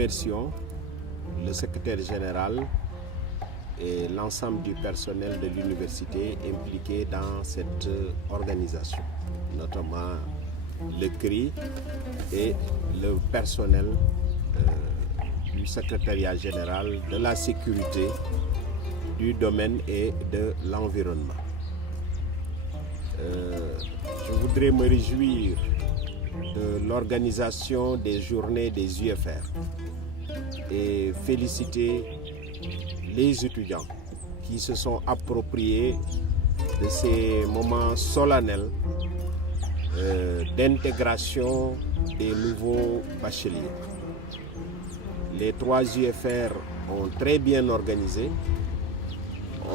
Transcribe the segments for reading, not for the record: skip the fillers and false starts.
remercions le secrétaire général et l'ensemble du personnel de l'université impliqué dans cette organisation, notamment le CRI et le personnel du secrétariat général de la sécurité, du domaine et de l'environnement. Je voudrais me réjouir de l'organisation des journées des UFR et féliciter les étudiants qui se sont appropriés de ces moments solennels d'intégration des nouveaux bacheliers. Les 3 UFR ont très bien organisé,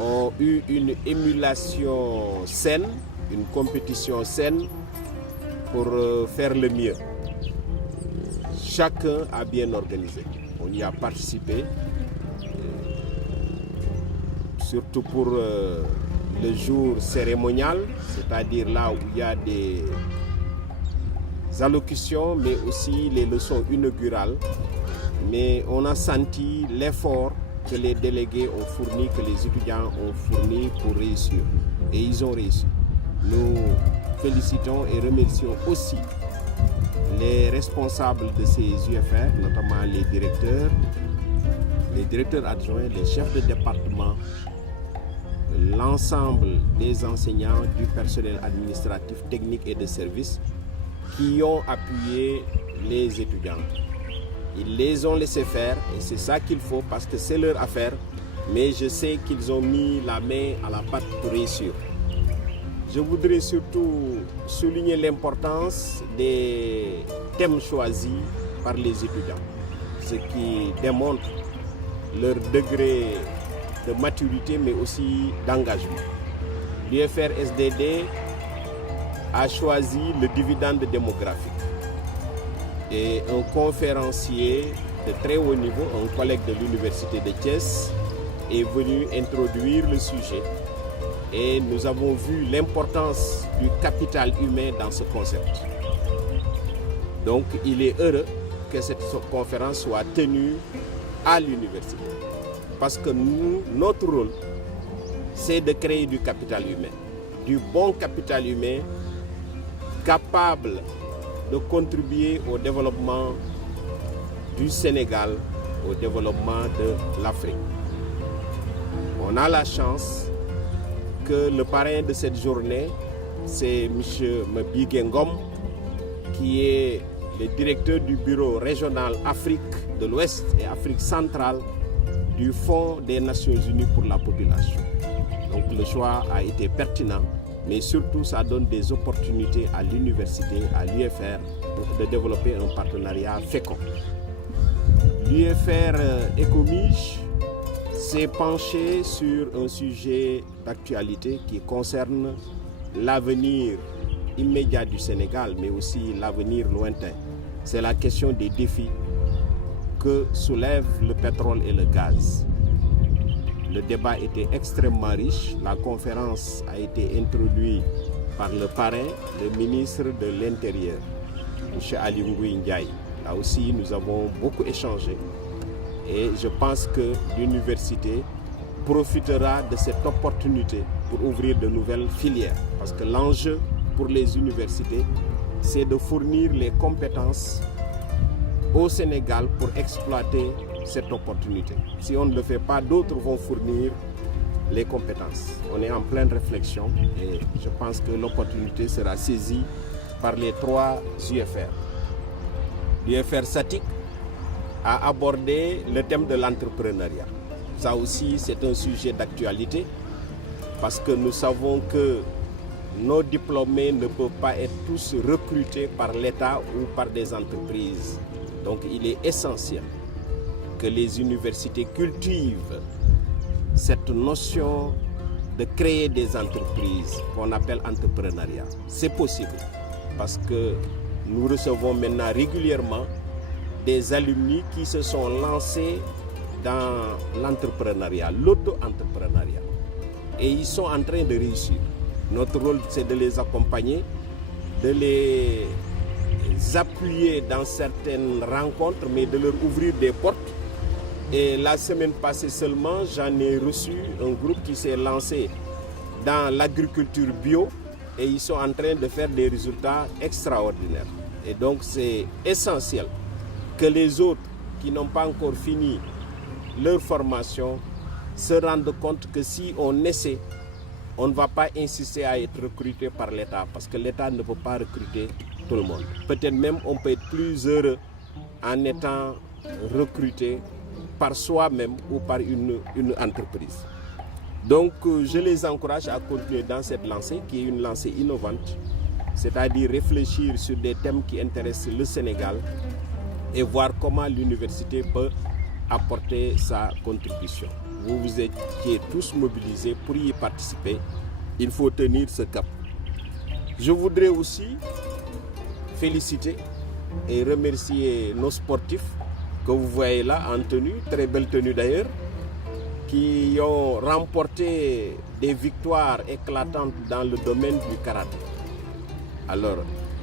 ont eu une émulation saine, une compétition saine pour faire le mieux. Chacun a bien organisé. On y a participé, surtout pour le jour cérémonial, c'est-à-dire là où il y a des allocutions, mais aussi les leçons inaugurales. Mais on a senti l'effort que les délégués ont fourni, que les étudiants ont fourni pour réussir. Et ils ont réussi. Nous félicitons et remercions aussi les responsables de ces UFR, notamment les directeurs adjoints, les chefs de département, l'ensemble des enseignants, du personnel administratif, technique et de service qui ont appuyé les étudiants. Ils les ont laissés faire et c'est ça qu'il faut parce que c'est leur affaire, mais je sais qu'ils ont mis la main à la pâte pour réussir. Je voudrais surtout souligner l'importance des thèmes choisis par les étudiants, ce qui démontre leur degré de maturité mais aussi d'engagement. L'UFR SDD a choisi le dividende démographique et un conférencier de très haut niveau, un collègue de l'université de Thiès, est venu introduire le sujet. Et nous avons vu l'importance du capital humain dans ce concept. Donc il est heureux que cette conférence soit tenue à l'université. Parce que nous, notre rôle, c'est de créer du capital humain. Du bon capital humain capable de contribuer au développement du Sénégal, au développement de l'Afrique. On a la chance que le parrain de cette journée, c'est M. Mbige Ngom, qui est le directeur du bureau régional Afrique de l'Ouest et Afrique centrale du Fonds des Nations Unies pour la population. Donc le choix a été pertinent, mais surtout ça donne des opportunités à l'université, à l'UFR, de développer un partenariat fécond. L'UFR Ecomige s'est penché sur un sujet d'actualité qui concerne l'avenir immédiat du Sénégal, mais aussi l'avenir lointain. C'est la question des défis que soulèvent le pétrole et le gaz. Le débat était extrêmement riche. La conférence a été introduite par le parrain, le ministre de l'Intérieur, M. Ali Ngouille Ndiaye. Là aussi, nous avons beaucoup échangé. Et je pense que l'université profitera de cette opportunité pour ouvrir de nouvelles filières. Parce que l'enjeu pour les universités, c'est de fournir les compétences au Sénégal pour exploiter cette opportunité. Si on ne le fait pas, d'autres vont fournir les compétences. On est en pleine réflexion et je pense que l'opportunité sera saisie par les 3 UFR. L'UFR SATIC a abordé le thème de l'entrepreneuriat. Ça aussi, c'est un sujet d'actualité parce que nous savons que nos diplômés ne peuvent pas être tous recrutés par l'État ou par des entreprises. Donc il est essentiel que les universités cultivent cette notion de créer des entreprises qu'on appelle entrepreneuriat. C'est possible parce que nous recevons maintenant régulièrement des alumni qui se sont lancés dans l'entrepreneuriat, l'auto-entrepreneuriat. Et ils sont en train de réussir. Notre rôle, c'est de les accompagner, de les appuyer dans certaines rencontres, mais de leur ouvrir des portes. Et la semaine passée seulement, j'en ai reçu un groupe qui s'est lancé dans l'agriculture bio et ils sont en train de faire des résultats extraordinaires. Et donc c'est essentiel que les autres qui n'ont pas encore fini leur formation se rendent compte que si on essaie, on ne va pas insister à être recruté par l'État parce que l'État ne peut pas recruter tout le monde. Peut-être même on peut être plus heureux en étant recruté par soi-même ou par une entreprise. Donc je les encourage à continuer dans cette lancée qui est une lancée innovante, c'est-à-dire réfléchir sur des thèmes qui intéressent le Sénégal et voir comment l'université peut apporter sa contribution. Vous vous étiez tous mobilisés pour y participer. Il faut tenir ce cap. Je voudrais aussi féliciter et remercier nos sportifs que vous voyez là en tenue, très belle tenue d'ailleurs, qui ont remporté des victoires éclatantes dans le domaine du karaté. Alors,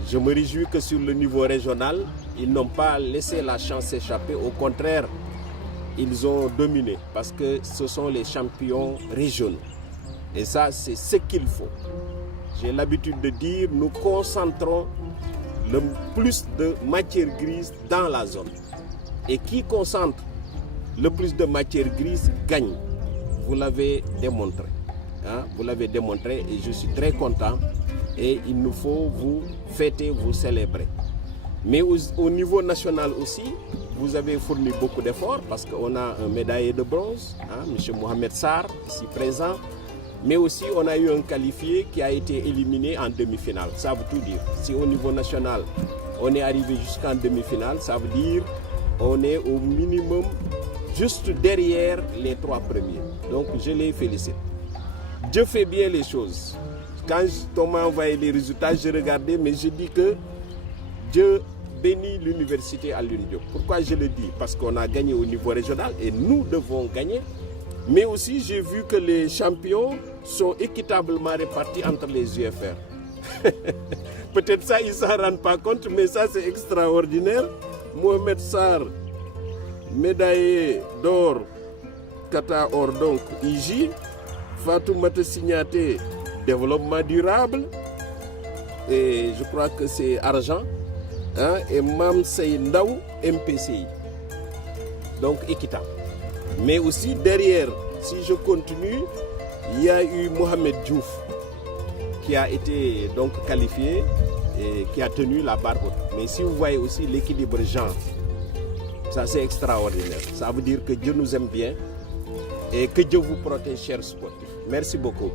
je me réjouis que sur le niveau régional, ils n'ont pas laissé la chance s'échapper. Au contraire, ils ont dominé parce que ce sont les champions régionaux. Et ça, c'est ce qu'il faut. J'ai l'habitude de dire, nous concentrons le plus de matière grise dans la zone. Et qui concentre le plus de matière grise gagne. Vous l'avez démontré. Hein? Vous l'avez démontré et je suis très content. Et il nous faut vous fêter, vous célébrer. Mais au niveau national aussi, vous avez fourni beaucoup d'efforts parce qu'on a un médaillé de bronze, hein, M. Mohamed Sarr, ici présent. Mais aussi, on a eu un qualifié qui a été éliminé en demi-finale. Ça veut tout dire. Si au niveau national, on est arrivé jusqu'en demi-finale, ça veut dire on est au minimum juste derrière les 3 premiers. Donc, je les félicite. Dieu fait bien les choses. Quand on m'a envoyé les résultats, j'ai regardé, mais je dis que Dieu bénit l'université Alioune Diop. Pourquoi je le dis? Parce qu'on a gagné au niveau régional et nous devons gagner. Mais aussi, j'ai vu que les champions sont équitablement répartis entre les UFR. Peut-être ça, ils ne s'en rendent pas compte, mais ça, c'est extraordinaire. Mohamed Sarr, médaillé d'or, Kata or donc, IJ. Fatoumata Signaté, développement durable. Et je crois que c'est argent. Hein, et Mam Ndaw, MPCI. Donc équitable. Mais aussi derrière, si je continue, il y a eu Mohamed Diouf qui a été donc qualifié et qui a tenu la barre haute. Mais si vous voyez aussi l'équilibre genre, ça c'est extraordinaire. Ça veut dire que Dieu nous aime bien et que Dieu vous protège, chers sportifs. Merci beaucoup.